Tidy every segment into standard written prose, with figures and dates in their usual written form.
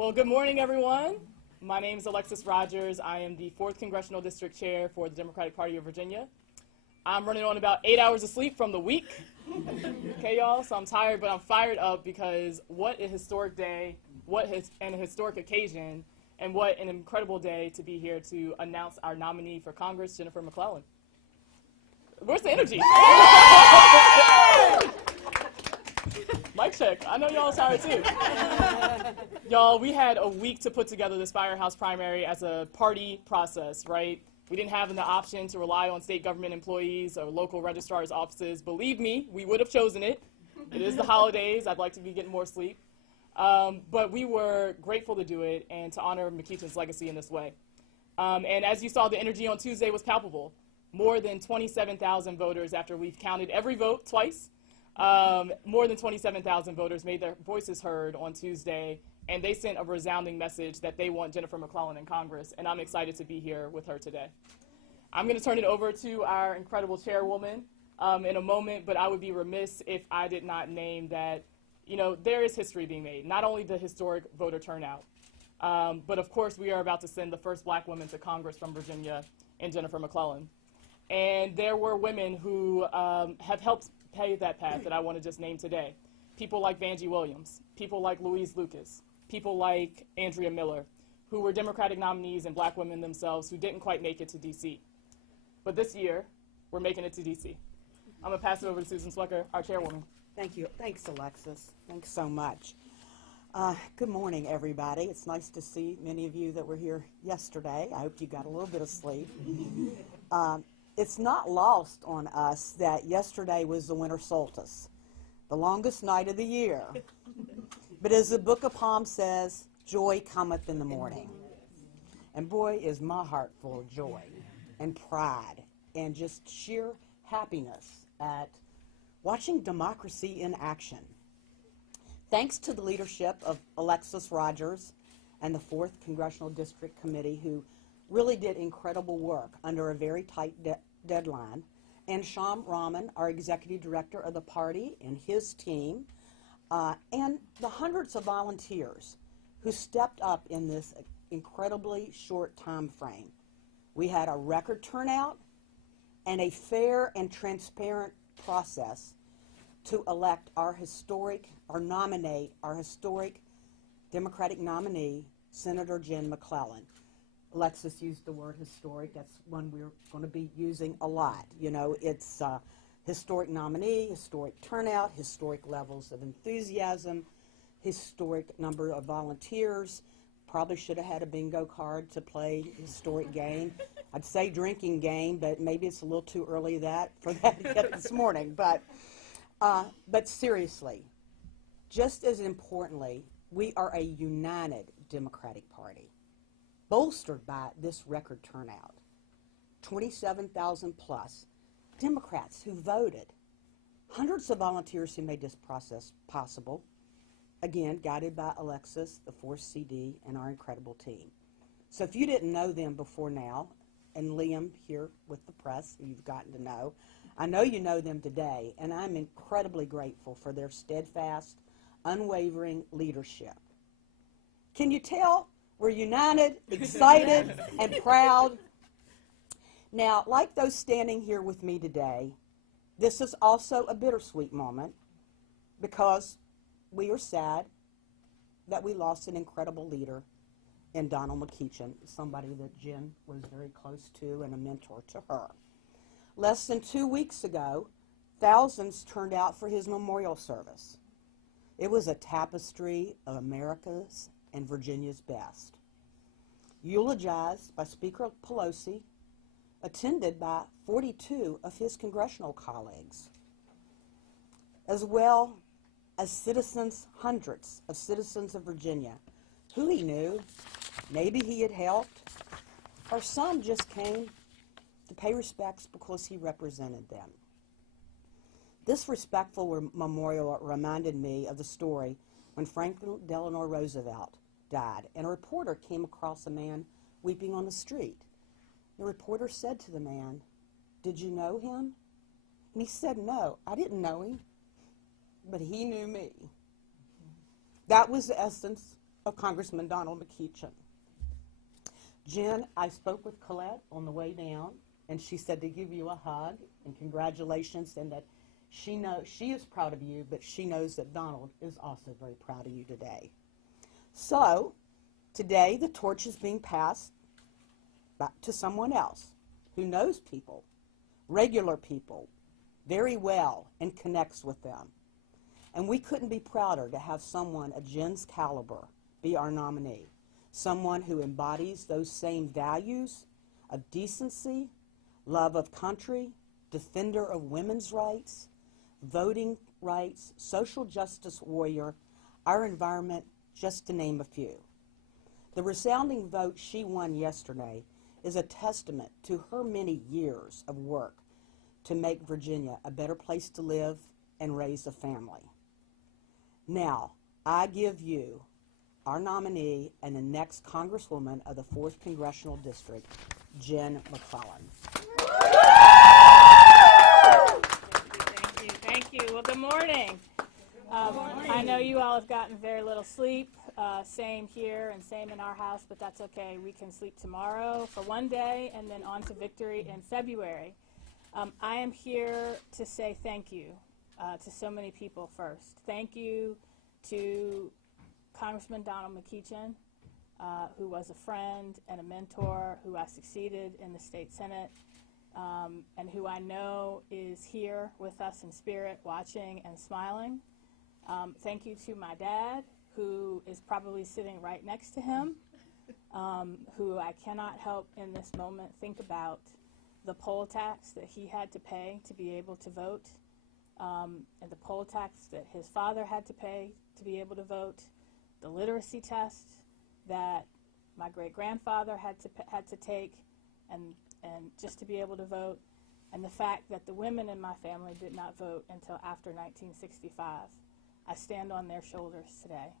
Well, good morning, everyone. My name is Alexis Rogers. I am the 4th Congressional District Chair for the Democratic Party of Virginia. I'm running on about 8 hours of sleep from the week. Okay, y'all? So I'm tired, but I'm fired up because what a historic day, and a historic occasion, and what an incredible day to be here to announce our nominee for Congress, Jennifer McClellan. Where's the energy? Mic check. I know y'all tired too. Y'all, we had a week to put together this Firehouse Primary as a party process, right? We didn't have the option to rely on state government employees or local registrar's offices. Believe me, we would have chosen it. It is the holidays. I'd like to be getting more sleep. But we were grateful to do it and to honor McEachin's legacy in this way. And as you saw, the energy on Tuesday was palpable. More than 27,000 voters, after we've counted every vote twice, more than 27,000 voters made their voices heard on Tuesday, and they sent a resounding message that they want Jennifer McClellan in Congress, and I'm excited to be here with her today. I'm going to turn it over to our incredible chairwoman in a moment, but I would be remiss if I did not name that, you know, there is history being made, not only the historic voter turnout, but of course we are about to send the first black woman to Congress from Virginia in Jennifer McClellan. And there were women who have helped pave that path that I want to just name today. People like Vanjie Williams, people like Louise Lucas, people like Andrea Miller, who were Democratic nominees and black women themselves who didn't quite make it to D.C. But this year, we're making it to D.C. I'm going to pass it over to Susan Swecker, our chairwoman. Thank you. Thanks, Alexis. Thanks so much. Good morning, everybody. It's nice to see many of you that were here yesterday. I hope you got a little bit of sleep. It's not lost on us that yesterday was the winter solstice, the longest night of the year. But as the Book of Psalms says, joy cometh in the morning. And boy, is my heart full of joy and pride and just sheer happiness at watching democracy in action. Thanks to the leadership of Alexis Rogers and the 4th Congressional District Committee, who really did incredible work under a very tight deadline, and Sham Rahman, our executive director of the party, and his team, and the hundreds of volunteers who stepped up in this incredibly short time frame. We had a record turnout and a fair and transparent process to elect nominate our historic Democratic nominee, Senator Jen McClellan. Alexis used the word historic. That's one we're going to be using a lot. You know, it's historic nominee, historic turnout, historic levels of enthusiasm, historic number of volunteers. Probably should have had a bingo card to play historic game. I'd say drinking game, but maybe it's a little too early for that yet this morning. But seriously, just as importantly, we are a united Democratic Party, bolstered by this record turnout. 27,000 plus Democrats who voted, hundreds of volunteers who made this process possible, again, guided by Alexis, the 4th CD, and our incredible team. So if you didn't know them before now, and Liam here with the press, who you've gotten to know, I know you know them today, and I'm incredibly grateful for their steadfast, unwavering leadership. Can you tell? We're united, excited, and proud. Now, like those standing here with me today, this is also a bittersweet moment because we are sad that we lost an incredible leader in Donald McEachin, somebody that Jen was very close to and a mentor to her. Less than 2 weeks ago, thousands turned out for his memorial service. It was a tapestry of America's and Virginia's best. Eulogized by Speaker Pelosi, attended by 42 of his congressional colleagues, as well as citizens, hundreds of citizens of Virginia, who he knew, maybe he had helped, or some just came to pay respects because he represented them. This respectful memorial reminded me of the story when Franklin Delano Roosevelt died, and a reporter came across a man weeping on the street. The reporter said to the man, "Did you know him?" And he said, "No, I didn't know him, but he knew me." That was the essence of Congressman Donald McEachin. Jen, I spoke with Colette on the way down, and she said to give you a hug and congratulations, and that she knows she is proud of you, but she knows that Donald is also very proud of you today. So, today the torch is being passed back to someone else who knows people, regular people, very well and connects with them. And we couldn't be prouder to have someone of Jen's caliber be our nominee. Someone who embodies those same values of decency, love of country, defender of women's rights, voting rights, social justice warrior, our environment, just to name a few. The resounding vote she won yesterday is a testament to her many years of work to make Virginia a better place to live and raise a family. Now, I give you our nominee and the next Congresswoman of the 4th Congressional District, Jen McClellan. Thank you. Well, good morning. I know you all have gotten very little sleep, same here and same in our house, but that's okay. We can sleep tomorrow for one day and then on to victory in February. I am here to say thank you to so many people first. Thank you to Congressman Donald McEachin, who was a friend and a mentor, who I succeeded in the state Senate, and who I know is here with us in spirit, watching and smiling. Thank you to my dad, who is probably sitting right next to him, who I cannot help in this moment think about the poll tax that he had to pay to be able to vote, and the poll tax that his father had to pay to be able to vote, the literacy test that my great-grandfather had to take and just to be able to vote, and the fact that the women in my family did not vote until after 1965. I stand on their shoulders today.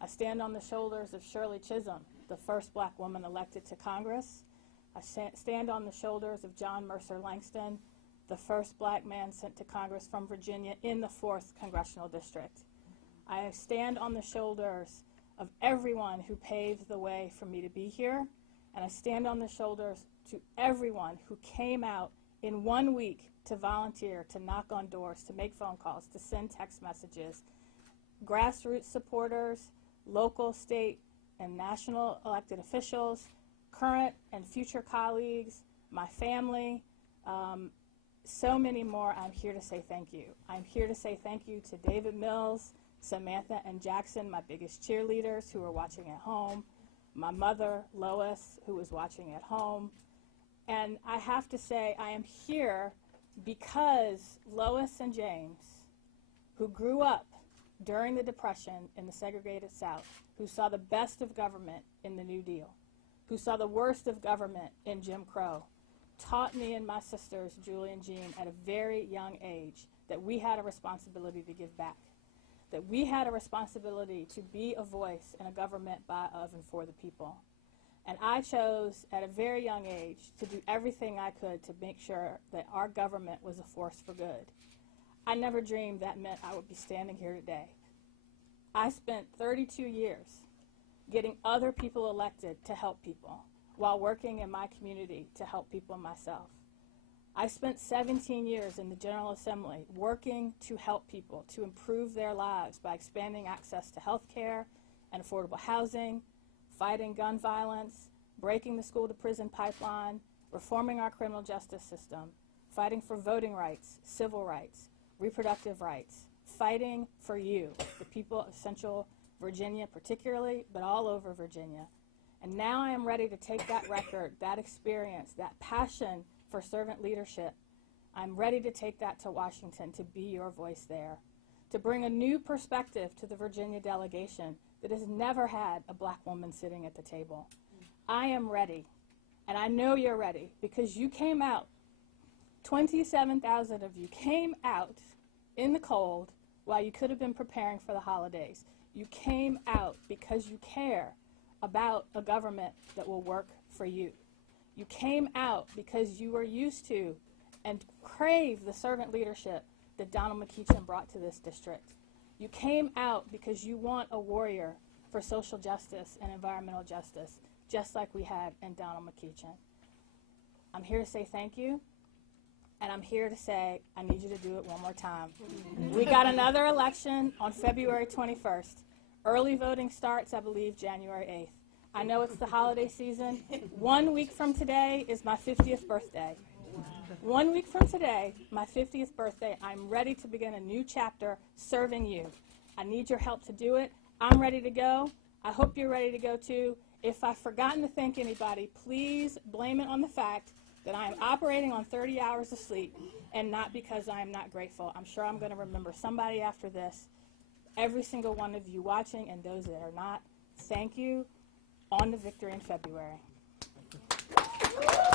I stand on the shoulders of Shirley Chisholm, the first black woman elected to Congress. I stand on the shoulders of John Mercer Langston, the first black man sent to Congress from Virginia in the 4th Congressional District. I stand on the shoulders of everyone who paved the way for me to be here, and I stand on the shoulders to everyone who came out in 1 week to volunteer, to knock on doors, to make phone calls, to send text messages. Grassroots supporters, local, state, and national elected officials, current and future colleagues, my family, so many more. I'm here to say thank you. I'm here to say thank you to David Mills, Samantha and Jackson, my biggest cheerleaders who are watching at home, my mother, Lois, who is watching at home. And I have to say I am here because Lois and James, who grew up during the Depression in the segregated South, who saw the best of government in the New Deal, who saw the worst of government in Jim Crow, taught me and my sisters, Julie and Jean, at a very young age that we had a responsibility to give back, that we had a responsibility to be a voice in a government by, of, and for the people. And I chose at a very young age to do everything I could to make sure that our government was a force for good. I never dreamed that meant I would be standing here today. I spent 32 years getting other people elected to help people while working in my community to help people myself. I spent 17 years in the General Assembly working to help people, to improve their lives by expanding access to health care and affordable housing, fighting gun violence, breaking the school-to-prison pipeline, reforming our criminal justice system, fighting for voting rights, civil rights, reproductive rights, fighting for you, the people of Central Virginia particularly, but all over Virginia. And now I am ready to take that record, that experience, that passion for servant leadership. I'm ready to take that to Washington, to be your voice there, to bring a new perspective to the Virginia delegation that has never had a black woman sitting at the table. I am ready, and I know you're ready, because you came out, 27,000 of you came out in the cold while you could have been preparing for the holidays. You came out because you care about a government that will work for you. You came out because you are used to and crave the servant leadership that Donald McEachin brought to this district. You came out because you want a warrior for social justice and environmental justice, just like we had in Donald McEachin. I'm here to say thank you, and I'm here to say I need you to do it one more time. We got another election on February 21st. Early voting starts, I believe, January 8th. I know it's the holiday season. 1 week from today is my 50th birthday. 1 week from today, my 50th birthday, I'm ready to begin a new chapter serving you. I need your help to do it. I'm ready to go. I hope you're ready to go too. If I've forgotten to thank anybody, please blame it on the fact that I am operating on 30 hours of sleep and not because I am not grateful. I'm sure I'm going to remember somebody after this. Every single one of you watching and those that are not, thank you. On to victory in February.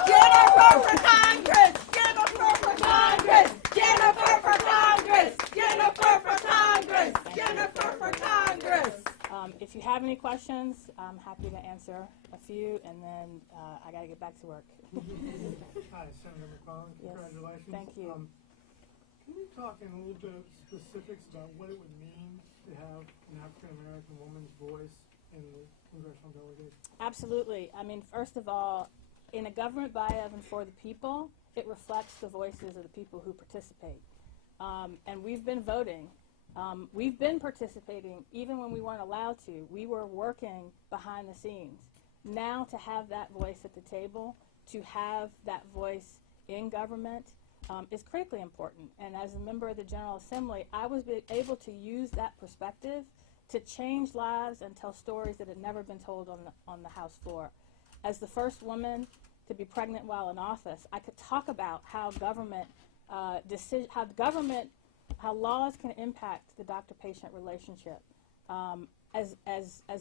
Jennifer for Congress! Jennifer for Congress! Jennifer for Congress! Jennifer for Congress! Jennifer for Congress! If you have any questions, I'm happy to answer a few, and then I got to get back to work. Hi, Senator McClellan. Yes, Congratulations. thank you. Can you talk in a little bit of specifics about what it would mean to have an African-American woman's voice in the congressional delegation? Absolutely. I mean, first of all, in a government by, of, and for the people, it reflects the voices of the people who participate. And we've been voting. We've been participating even when we weren't allowed to. We were working behind the scenes. Now to have that voice at the table, to have that voice in government is critically important. And as a member of the General Assembly, I was able to use that perspective to change lives and tell stories that had never been told on the House floor. As the first woman to be pregnant while in office, I could talk about how how laws can impact the doctor-patient relationship. As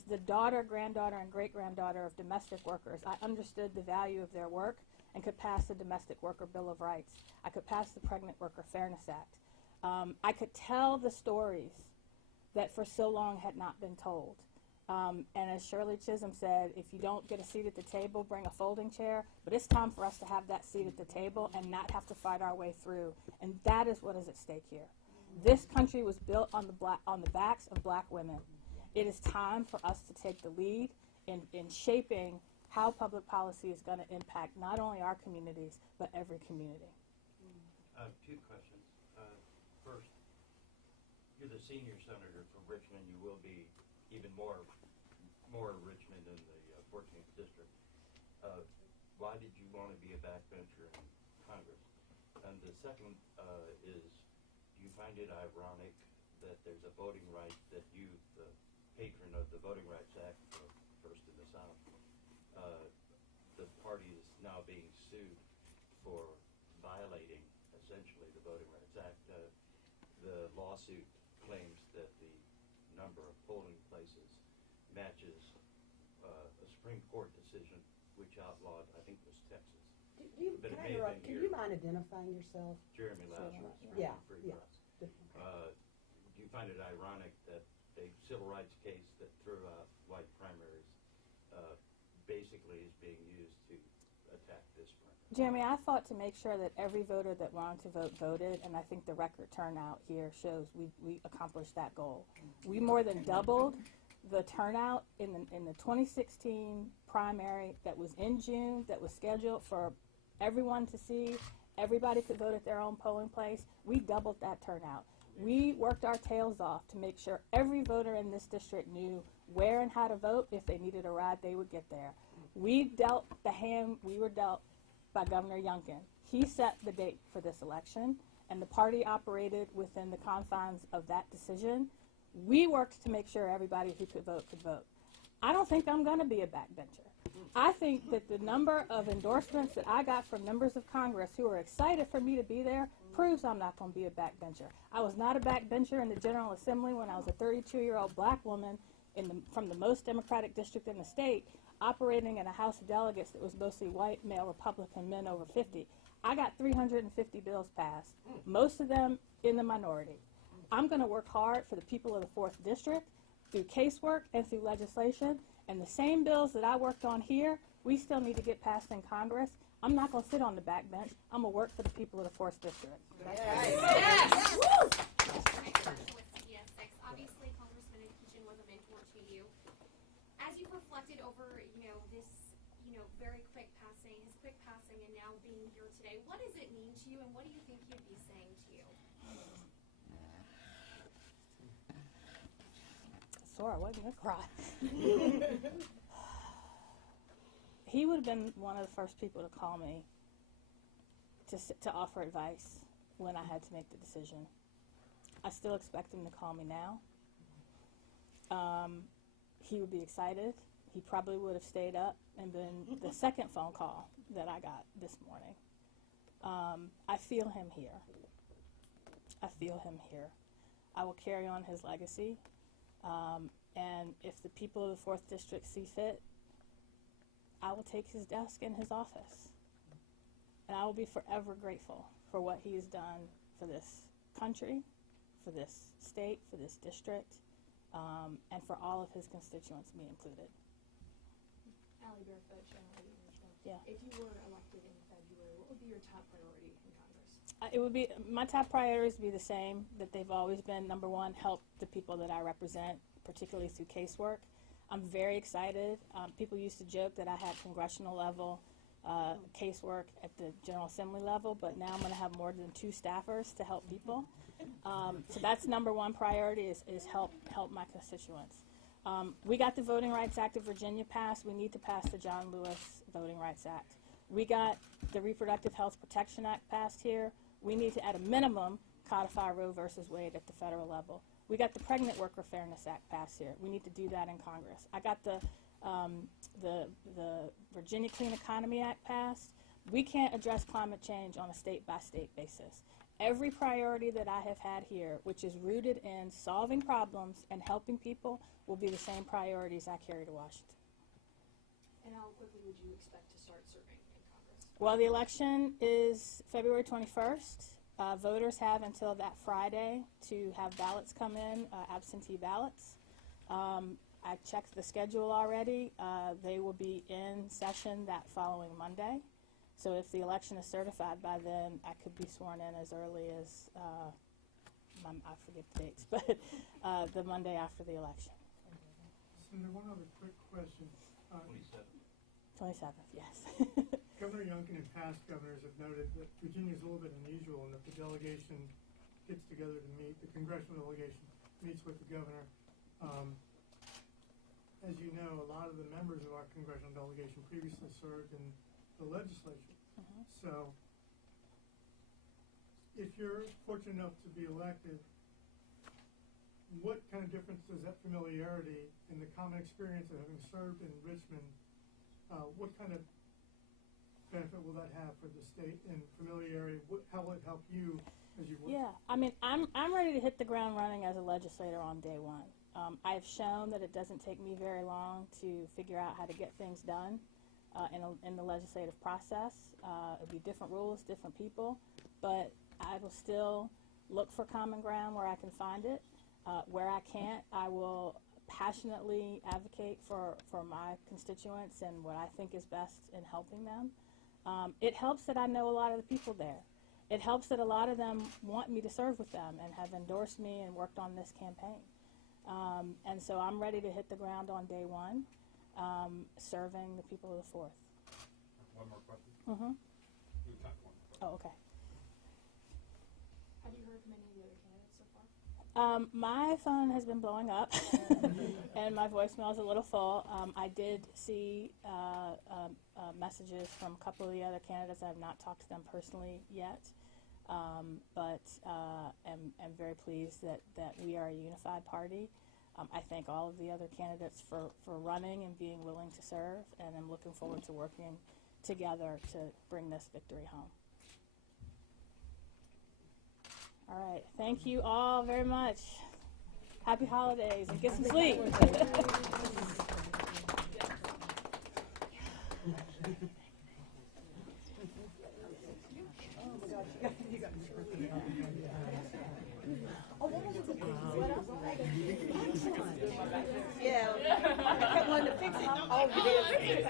the daughter, granddaughter, and great-granddaughter of domestic workers, I understood the value of their work and could pass the Domestic Worker Bill of Rights. I could pass the Pregnant Worker Fairness Act. I could tell the stories that for so long had not been told. And as Shirley Chisholm said, if you don't get a seat at the table, bring a folding chair. But it's time for us to have that seat at the table and not have to fight our way through. And that is what is at stake here. This country was built on the backs of black women. It is time for us to take the lead in shaping how public policy is going to impact not only our communities, but every community. Two questions. First, you're the senior senator from Richmond. You will be even more Richmond in the 14th district. Why did you want to be a backbencher in Congress? And the second is, do you find it ironic that there's a voting right that you, the patron of the Voting Rights Act, first in the South, the party is now being sued for violating essentially the Voting Rights Act. The lawsuit claims that the number of polling places matches a Supreme Court decision which outlawed, I think it was Texas. Can you mind identifying yourself? Jeremy Lazarus, Yeah, Free yeah. Press. Do you find it ironic that a civil rights case that threw out white primaries basically is being used to attack this primary? Jeremy, I fought to make sure that every voter that wanted to vote voted, and I think the record turnout here shows we accomplished that goal. We more than doubled the turnout in the 2016 primary that was in June, that was scheduled for everyone to see. Everybody could vote at their own polling place. We doubled that turnout. We worked our tails off to make sure every voter in this district knew where and how to vote. If they needed a ride, they would get there. We dealt the hand we were dealt by Governor Youngkin. He set the date for this election, and the party operated within the confines of that decision. We worked to make sure everybody who could vote could vote. I don't think I'm going to be a backbencher. I think that the number of endorsements that I got from members of Congress who are excited for me to be there proves I'm not going to be a backbencher. I was not a backbencher in the General Assembly when I was a 32-year-old black woman from the most Democratic district in the state, operating in a House of Delegates that was mostly white, male Republican men over 50. I got 350 bills passed, most of them in the minority. I'm going to work hard for the people of the 4th District through casework and through legislation. And the same bills that I worked on here, we still need to get passed in Congress. I'm not going to sit on the back bench. I'm going to work for the people of the 4th District. Yes. Obviously, Congressman McEachin was a mentor to you. reflected over, this, very quick passing, his quick passing, and now being here today, what does it mean to you, and what do you think he'd be saying to you? Sora, why didn't I cry? He would have been one of the first people to call me to offer advice when I had to make the decision. I still expect him to call me now. He would be excited. He probably would have stayed up and been the second phone call that I got this morning. I feel him here. I feel him here. I will carry on his legacy. And if the people of the 4th District see fit, I will take his desk in his office. And I will be forever grateful for what he has done for this country, for this state, for this district, and for all of his constituents, me included. Allie Barefoot, General Richmond. Yeah. If you were elected in February, what would be your top priority in Congress? It would be, my top priorities would be the same that they've always been. Number one, help the people that I represent, particularly through casework. I'm very excited. People used to joke that I had congressional level casework at the General Assembly level, but now I'm going to have more than 2 staffers to help people. So that's number one priority is help my constituents. We got the Voting Rights Act of Virginia passed. We need to pass the John Lewis Voting Rights Act. We got the Reproductive Health Protection Act passed here. We need to, at a minimum, codify Roe versus Wade at the federal level. We got the Pregnant Worker Fairness Act passed here. We need to do that in Congress. I got the Virginia Clean Economy Act passed. We can't address climate change on a state-by-state basis. Every priority that I have had here, which is rooted in solving problems and helping people, will be the same priorities I carry to Washington. And how quickly would you expect to start serving in Congress? Well, the election is February 21st. Voters have until that Friday to have ballots come in, absentee ballots. I checked the schedule already. They will be in session that following Monday. So if the election is certified by then, I could be sworn in as early as, I forget the dates, but the Monday after the election. Senator, one other quick question. 27th, yes. Governor Youngkin and past governors have noted that Virginia is a little bit unusual in that the delegation gets together to meet, the congressional delegation meets with the governor. As you know, a lot of the members of our congressional delegation previously served in the legislature. So if you're fortunate enough to be elected, what kind of difference does that familiarity and the common experience of having served in Richmond, what kind of benefit will that have for the state and familiarity? How will it help you as you work? Yeah, I mean, I'm ready to hit the ground running as a legislator on day one. I've shown that it doesn't take me very long to figure out how to get things done in the legislative process. It'll be different rules, different people, but I will still look for common ground where I can find it. Where I can't, I will passionately advocate for my constituents and what I think is best in helping them. It helps that I know a lot of the people there. It helps that a lot of them want me to serve with them and have endorsed me and worked on this campaign. And so I'm ready to hit the ground on day one, serving the people of the 4th. One more question? Mm-hmm. You have one more question. Oh, okay. Have you heard from any of the other candidates so far? My phone has been blowing up, and my voicemail is a little full. I did see messages from a couple of the other candidates. I have not talked to them personally yet, but am very pleased that we are a unified party. I thank all of the other candidates for running and being willing to serve, and I'm looking forward to working together to bring this victory home. All right, thank you all very much. Happy holidays and get some sleep. Yeah. I wanted to fix it. Oh, you did.